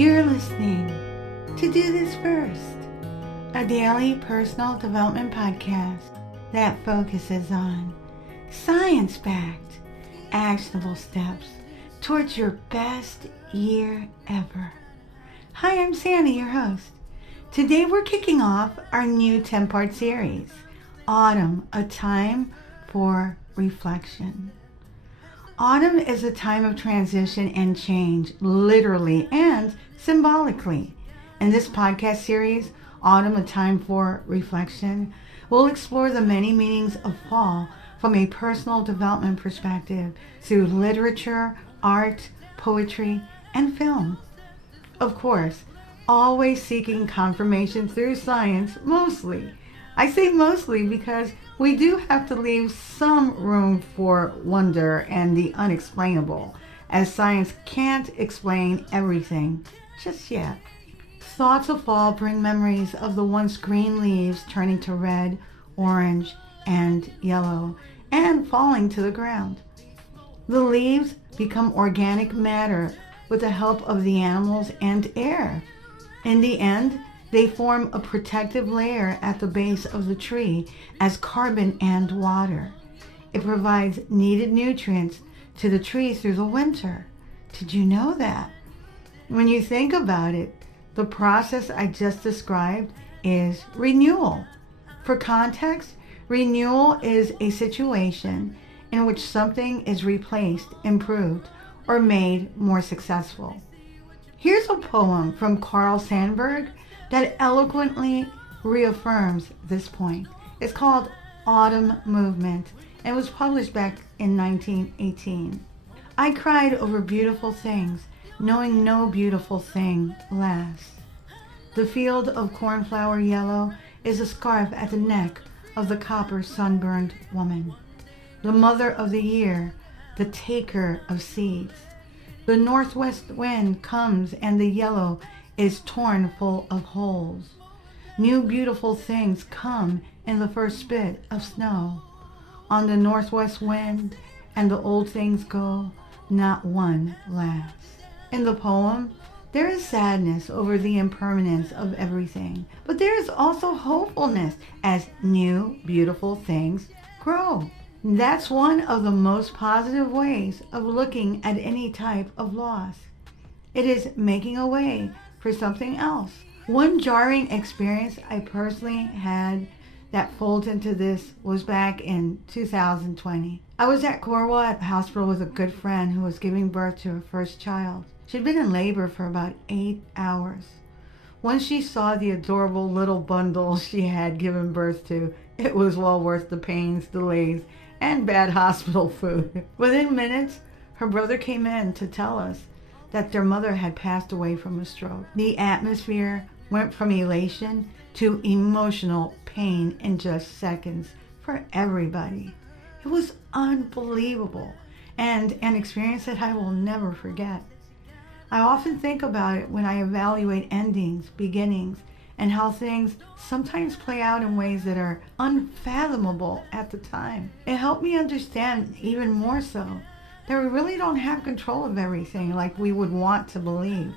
You're listening to Do This First, a daily personal development podcast that focuses on science-backed, actionable steps towards your best year ever. Hi, I'm Sandy, your host. Today we're kicking off our new 10-part series, Autumn, a Time for Reflection. Autumn is a time of transition and change, literally and symbolically. In this podcast series, Autumn, a Time for Reflection, we'll explore the many meanings of fall from a personal development perspective through literature, art, poetry, and film. Of course, always seeking confirmation through science, mostly. I say mostly because we do have to leave some room for wonder and the unexplainable, as science can't explain everything just yet. Thoughts of fall bring memories of the once green leaves turning to red, orange, and yellow, and falling to the ground. The leaves become organic matter with the help of the animals and air. In the end, they form a protective layer at the base of the tree as carbon and water. It provides needed nutrients to the tree through the winter. Did you know that? When you think about it, the process I just described is renewal. For context, renewal is a situation in which something is replaced, improved, or made more successful. Here's a poem from Carl Sanburg that eloquently reaffirms this point. It's called Autumn Movement and was published back in 1918. I cried over beautiful things, knowing no beautiful thing lasts. The field of cornflower yellow is a scarf at the neck of the copper sunburned woman, the mother of the year, the taker of seeds. The northwest wind comes and the yellow is torn full of holes. New beautiful things come in the first bit of snow. On the northwest wind and the old things go, not one lasts. In the poem, there is sadness over the impermanence of everything, but there is also hopefulness as new beautiful things grow. That's one of the most positive ways of looking at any type of loss. It is making a way for something else. One jarring experience I personally had that folds into this was back in 2020. I was at Cornwall at the hospital with a good friend who was giving birth to her first child. She'd been in labor for about 8 hours. Once she saw the adorable little bundle she had given birth to, it was well worth the pains, delays, and bad hospital food. Within minutes, her brother came in to tell us that their mother had passed away from a stroke. The atmosphere went from elation to emotional pain in just seconds for everybody. It was unbelievable and an experience that I will never forget. I often think about it when I evaluate endings, beginnings, and how things sometimes play out in ways that are unfathomable at the time. It helped me understand even more so that we really don't have control of everything like we would want to believe.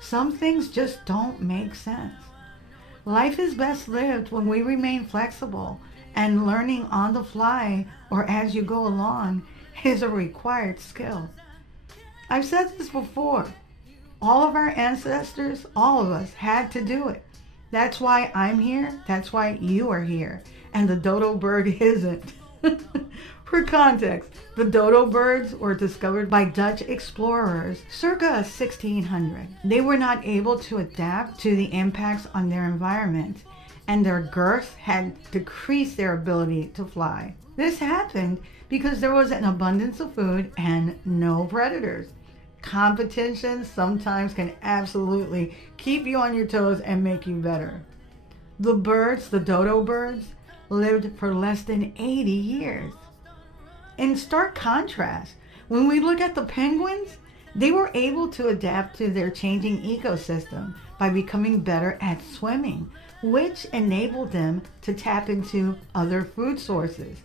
Some things just don't make sense. Life is best lived when we remain flexible, and learning on the fly or as you go along is a required skill. I've said this before. All of our ancestors, all of us, had to do it. That's why I'm here. That's why you are here. And the dodo bird isn't. For context, the dodo birds were discovered by Dutch explorers circa 1600. They were not able to adapt to the impacts on their environment, and their girth had decreased their ability to fly. This happened because there was an abundance of food and no predators. Competition sometimes can absolutely keep you on your toes and make you better. The birds, the dodo birds, lived for less than 80 years. In stark contrast, when we look at the penguins, they were able to adapt to their changing ecosystem by becoming better at swimming, which enabled them to tap into other food sources.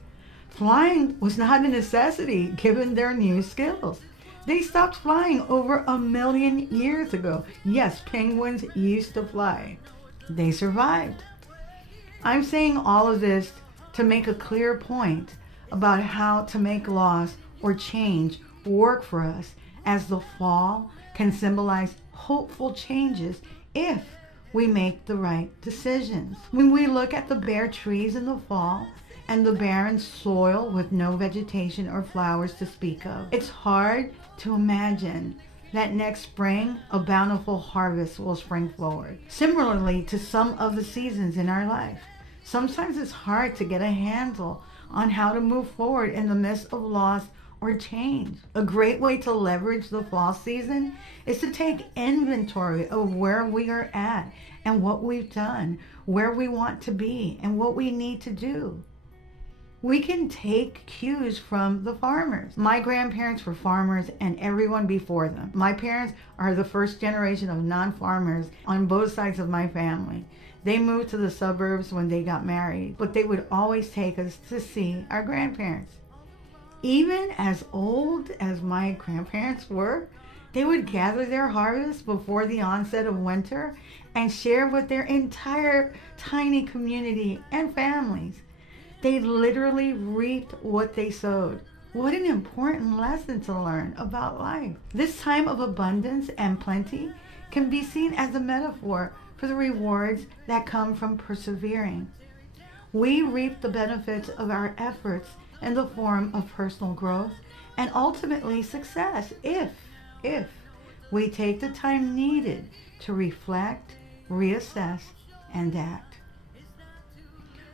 Flying was not a necessity given their new skills. They stopped flying over 1 million years ago. Yes, penguins used to fly. They survived. I'm saying all of this to make a clear point about how to make loss or change work for us, as the fall can symbolize hopeful changes if we make the right decisions. When we look at the bare trees in the fall and the barren soil with no vegetation or flowers to speak of, it's hard to imagine that next spring a bountiful harvest will spring forward. Similarly to some of the seasons in our life, sometimes it's hard to get a handle on how to move forward in the midst of loss or change. A great way to leverage the fall season is to take inventory of where we are at and what we've done, where we want to be, and what we need to do. We can take cues from the farmers. My grandparents were farmers and everyone before them. My parents are the first generation of non-farmers on both sides of my family. They moved to the suburbs when they got married, but they would always take us to see our grandparents. Even as old as my grandparents were, they would gather their harvest before the onset of winter and share with their entire tiny community and families. They literally reaped what they sowed. What an important lesson to learn about life. This time of abundance and plenty can be seen as a metaphor for the rewards that come from persevering. We reap the benefits of our efforts in the form of personal growth and ultimately success if we take the time needed to reflect, reassess, and act.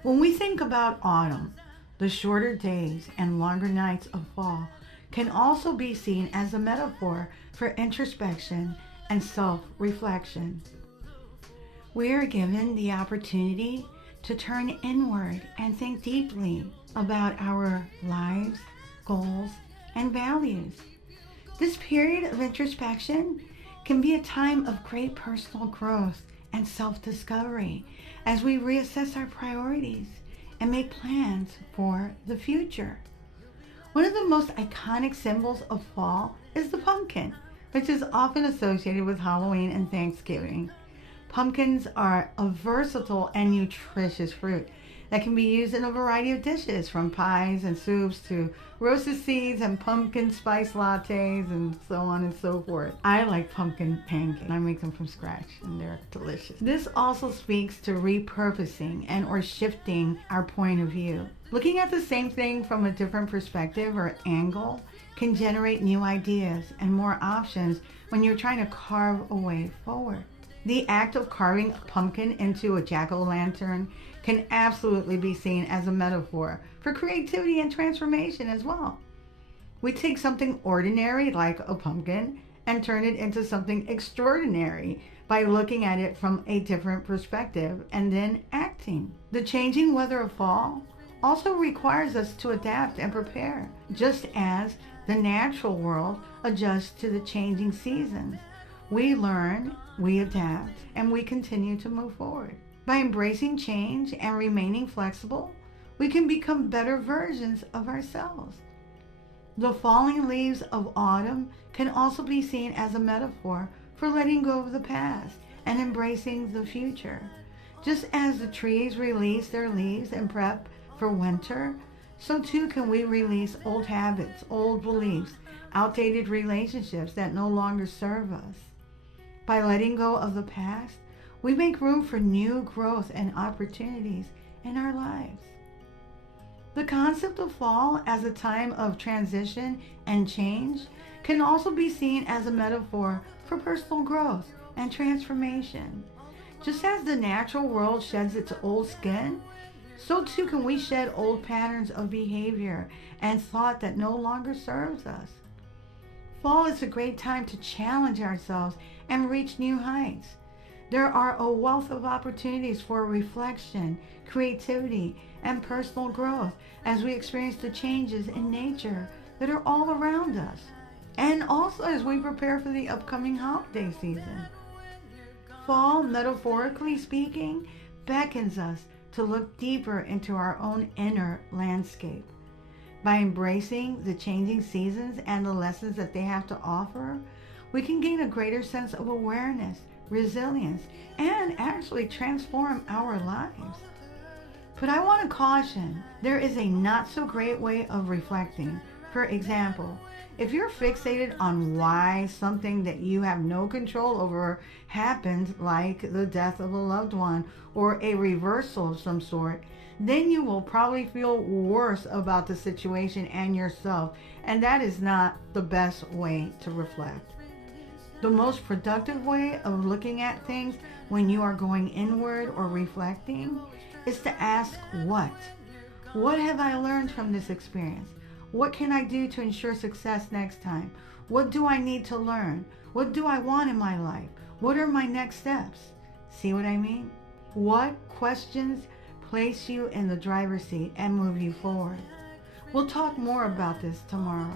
When we think about autumn, the shorter days and longer nights of fall can also be seen as a metaphor for introspection and self-reflection. We are given the opportunity to turn inward and think deeply about our lives, goals, and values. This period of introspection can be a time of great personal growth and self-discovery as we reassess our priorities and make plans for the future. One of the most iconic symbols of fall is the pumpkin, which is often associated with Halloween and Thanksgiving. Pumpkins are a versatile and nutritious fruit that can be used in a variety of dishes, from pies and soups to roasted seeds and pumpkin spice lattes and so on and so forth. I like pumpkin pancakes. I make them from scratch and they're delicious. This also speaks to repurposing and or shifting our point of view. Looking at the same thing from a different perspective or angle can generate new ideas and more options when you're trying to carve a way forward. The act of carving a pumpkin into a jack-o'-lantern can absolutely be seen as a metaphor for creativity and transformation as well. We take something ordinary like a pumpkin and turn it into something extraordinary by looking at it from a different perspective and then acting. The changing weather of fall also requires us to adapt and prepare, just as the natural world adjusts to the changing seasons. We learn, we adapt, and we continue to move forward. By embracing change and remaining flexible, we can become better versions of ourselves. The falling leaves of autumn can also be seen as a metaphor for letting go of the past and embracing the future. Just as the trees release their leaves and prep for winter, so too can we release old habits, old beliefs, outdated relationships that no longer serve us. By letting go of the past, we make room for new growth and opportunities in our lives. The concept of fall as a time of transition and change can also be seen as a metaphor for personal growth and transformation. Just as the natural world sheds its old skin, so too can we shed old patterns of behavior and thought that no longer serves us. Fall is a great time to challenge ourselves and reach new heights. There are a wealth of opportunities for reflection, creativity, and personal growth as we experience the changes in nature that are all around us, and also as we prepare for the upcoming holiday season. Fall, metaphorically speaking, beckons us to look deeper into our own inner landscape. By embracing the changing seasons and the lessons that they have to offer, we can gain a greater sense of awareness, resilience, and actually transform our lives. But I want to caution, there is a not so great way of reflecting. For example, if you're fixated on why something that you have no control over happened, like the death of a loved one or a reversal of some sort, then you will probably feel worse about the situation and yourself, and that is not the best way to reflect. The most productive way of looking at things when you are going inward or reflecting is to ask what? What have I learned from this experience? What can I do to ensure success next time? What do I need to learn? What do I want in my life? What are my next steps? See what I mean? What questions place you in the driver's seat and move you forward? We'll talk more about this tomorrow.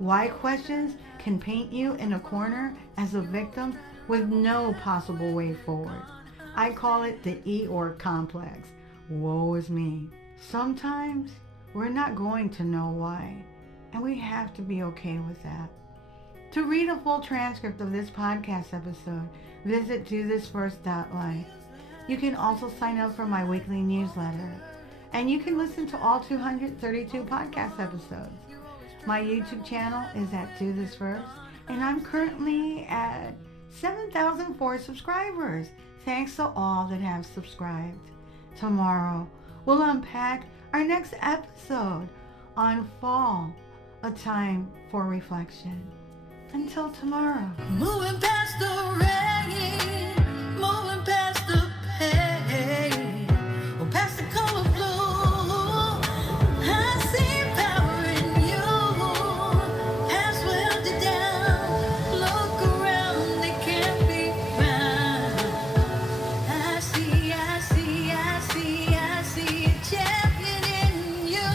Why questions can paint you in a corner as a victim with no possible way forward. I call it the Eeyore complex. Woe is me. Sometimes we're not going to know why, and we have to be okay with that. To read a full transcript of this podcast episode, visit dothisfirst.life. You can also sign up for my weekly newsletter, and you can listen to all 232 podcast episodes. My YouTube channel is at Do This First, and I'm currently at 7,004 subscribers. Thanks to all that have subscribed. Tomorrow, we'll unpack our next episode on fall, a time for reflection. Until tomorrow. Moving past the rain, moving past the pain, or past the color blue. I see power in you. Has welded it down. Look around, they can't be found. I see a champion in you.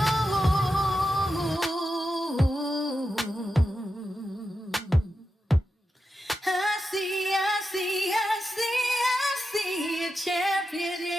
I see a champion.